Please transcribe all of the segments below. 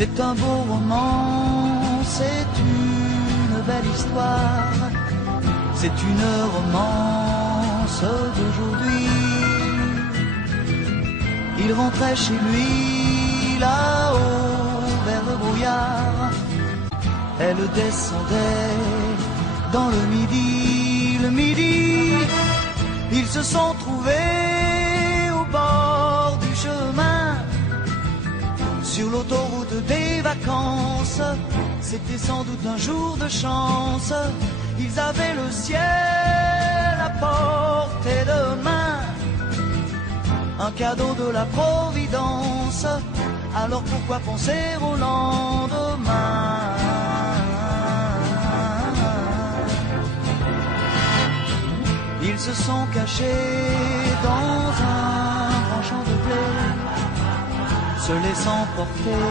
C'est un beau roman, c'est une belle histoire, c'est une romance d'aujourd'hui. Il rentrait chez lui là-haut vers le brouillard, elle descendait dans le midi, ils se sont trouvés au bord du chemin, sur l'autoroute des vacances. C'était sans doute un jour de chance, ils avaient le ciel à portée de main, un cadeau de la Providence, alors pourquoi penser au lendemain? Ils se sont cachés dans un grand champ de blé, se laissant porter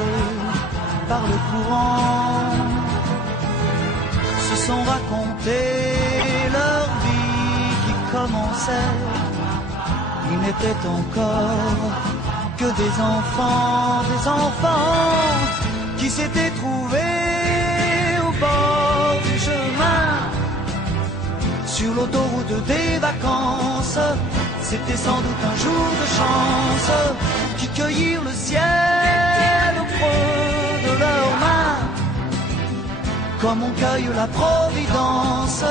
par le courant, se sont raconté leur vie qui commençait. Ils n'étaient encore que des enfants qui s'étaient trouvés au bord du chemin, sur l'autoroute des vacances. C'était sans doute un jour de chance, qui cueillirent le ciel au creux de leurs mains, comme on cueille la Providence,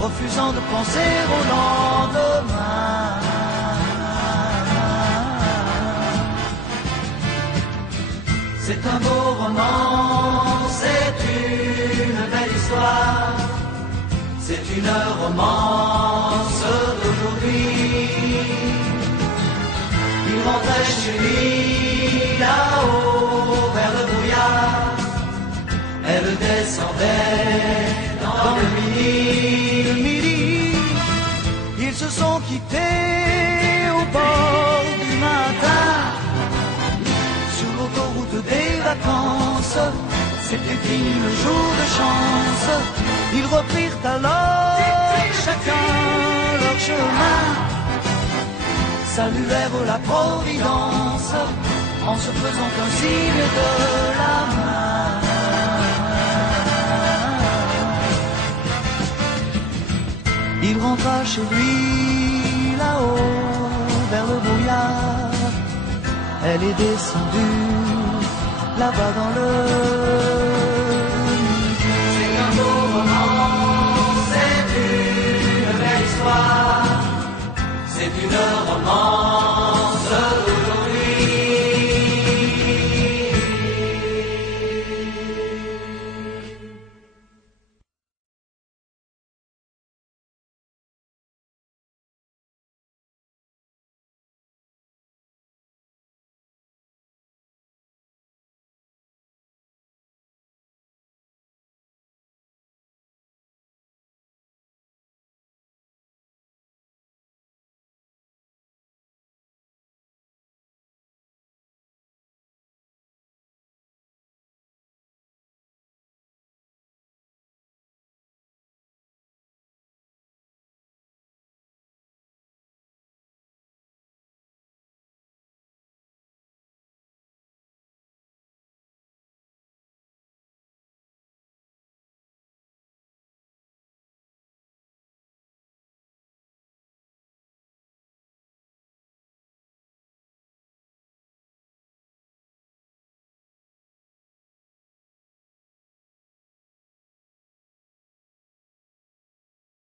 refusant de penser au lendemain. C'est un beau roman, c'est une belle histoire, c'est une romance d'aujourd'hui. Il rentrait chez lui là-haut vers le brouillard, elle descendait dans le midi. Ils se sont quittés au bord du matin, sur l'autoroute des vacances. C'était fini le jour de chance, ils reprirent alors chacun leur chemin, saluèrent la Providence en se faisant un signe de la main. Il rentra chez lui là-haut vers le brouillard, elle est descendue là-bas dans le